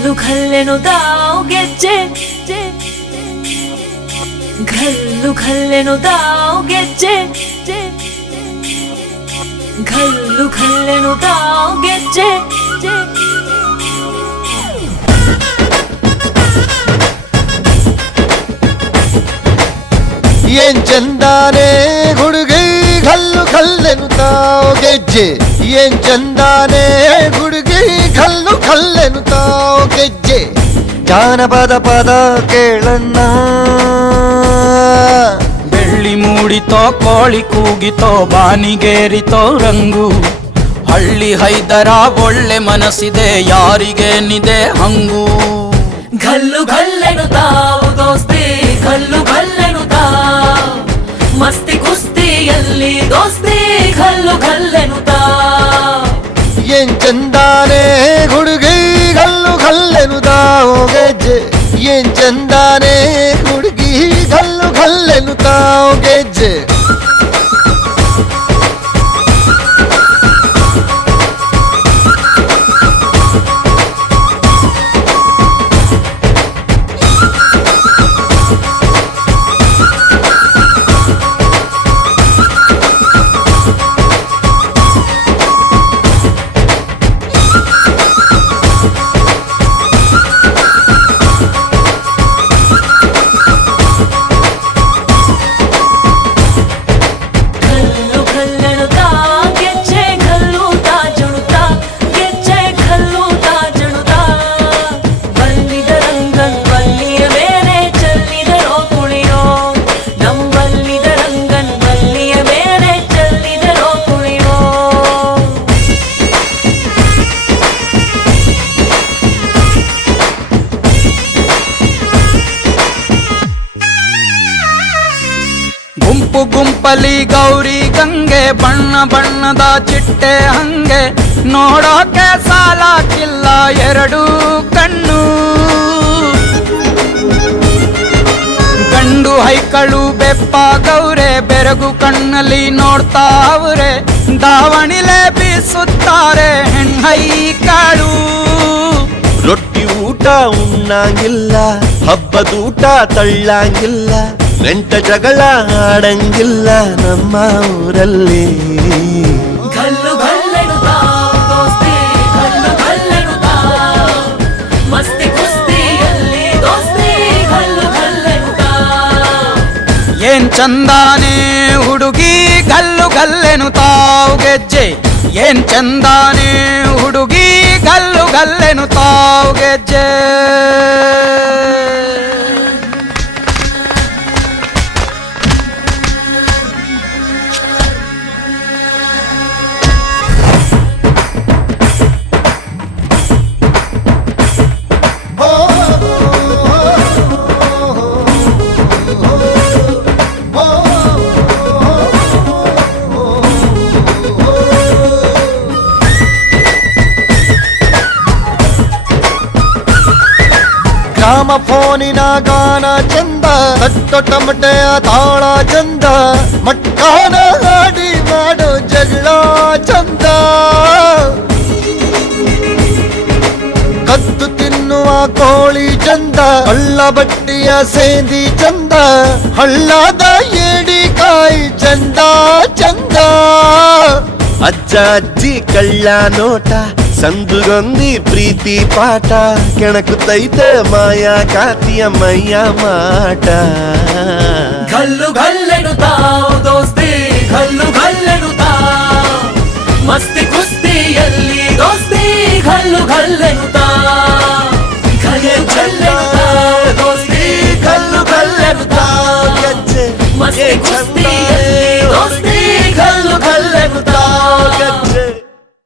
ಘಲ್ಲು ಘಲ್ಲೆನುದಾವ್ ಗೆಜ್ಜೆ ಘಲ್ಲು ಘಲ್ಲೆನುದಾವ್ ಗೆಜ್ಜೆ ಘಲ್ಲು ಘಲ್ಲೆನುದಾವ್ ಗೆಜ್ಜೆ ಏನ್ ಚಂದಾನೆ ಹುಡುಗಿ ಘಲ್ಲು ಘಲ್ಲೆನುತಾವ್ ಗೆಜ್ಜೆ ಏನ್ ಚಂದಾನೆ ಹುಡುಗಿ ಘಲ್ಲು ಘಲ್ಲೆನುತಾವ್ ಗೆಜ್ಜೆ ಜಾನಪದ ಪದ ಕೇಳಣ್ಣ ಬೆಳ್ಳಿ ಮೂಡಿತೋ ಕೋಳಿ ಕೂಗಿತೋ ಬಾನಿಗೇರಿತೋ ರಂಗು ಹಳ್ಳಿ ಹೈದರ ಒಳ್ಳೆ ಮನಸ್ಸಿದೆ ಯಾರಿಗೇನಿದೆ ಹಂಗು ಘಲ್ಲು ಘಲ್ಲೆನುತಾವ್ ದೋಸ್ತಿ ಘಲ್ಲು ಘಲ್ಲೆನುತಾವ್ ಮಸ್ತಿ ಕುಸ್ತಿಯಲ್ಲಿ ದೋಸ್ತಿ ಘಲ್ಲು ಘಲ್ಲೆನುತಾವ್ ಏನ್ ಚಂದಾನೆ ಹುಡುಗಿ ಘಲ್ಲು ಘಲ್ಲೆನುತಾವ್ ಗೆಜ್ಜೆ ಏನ್ ಚಂದಾನೆ ಹುಡುಗಿ ಘಲ್ಲು ಘಲ್ಲೆನುತಾವ್ ಗೆಜ್ಜೆ ಗುಂಪು ಗುಂಪಲಿ ಗೌರಿ ಗಂಗೆ ಬಣ್ಣ ಬಣ್ಣದ ಚಿಟ್ಟೆ ಹಂಗೆ ನೋಡೋಕೆ ಸಾಲಾಕಿಲ್ಲ ಎರಡು ಕಣ್ಣು ಗಂಡು ಹೈಕಳು ಬೆಪ್ಪಾಗವ್ರೆ ಬೆರಗು ಕಣ್ಣಲ್ಲಿ ನೋಡ್ತಾ ಅವ್ರೆ ದಾವಣಿಲೆ ಬೀಸುತ್ತಾರೆ ಹೆಣ್ಣೈಕಾಳು ರೊಟ್ಟಿ ಊಟ ಉಣ್ಣಂಗಿಲ್ಲ ಹಬ್ಬದೂಟ ತಳ್ಳಂಗಿಲ್ಲ ನೆಂಟ ಜಗಳ ಆಡಂಗಿಲ್ಲ ನಮ್ಮ ಊರಲ್ಲಿ ಘಲ್ಲು ಘಲ್ಲೆನುತಾವ್ ದೋಸ್ತಿ ಘಲ್ಲು ಘಲ್ಲೆನುತಾವ್ ಮಸ್ತಿ ಕುಸ್ತಿಯಲ್ಲಿ ದೋಸ್ತಿ ಘಲ್ಲು ಘಲ್ಲೆನುತಾವ್ ಏನ್ ಚಂದಾನೆ ಹುಡುಗಿ ಘಲ್ಲು ಘಲ್ಲೆನುತಾವ್ ಗೆಜ್ಜೆ ಏನ್ ಚಂದಾನೆ ಹುಡುಗಿ ಘಲ್ಲು ಘಲ್ಲೆನುತಾವ್ ಗೆಜ್ಜೆ ಗ್ರಾಮ ಫೋನಿನ ಗಾನ ಚಂದ ತಟ್ಟೊ ಟಮಟೆಯ ತಾಳ ಚಂದ ಮಟ್ಟಾನ ಹಾಡಿ ಮಾಡೋ ಜಗಳ ಚಂದ ಕದ್ದು ತಿನ್ನುವ ಕೋಳಿ ಚಂದ ಹಳ್ಳ ಬಟ್ಟಿಯ ಸೇಂದಿ ಚಂದ ಹಳ್ಳದ ಏಡಿಕಾಯಿ ಚಂದ ಚಂದ ಅಜ್ಜ ಅಜ್ಜಿ ಕಳ್ಳ ನೋಟ ಸಂದುಗೊಂದಿ ಪ್ರೀತಿ ಪಾಠ ಕೆಣಕುತ್ತೈತೆ ಮಾಯಾ ಕಾತಿಯ ಮೈಯ ಮಾಟ ಘಲ್ಲು ಘಲ್ಲೆನುತಾವ್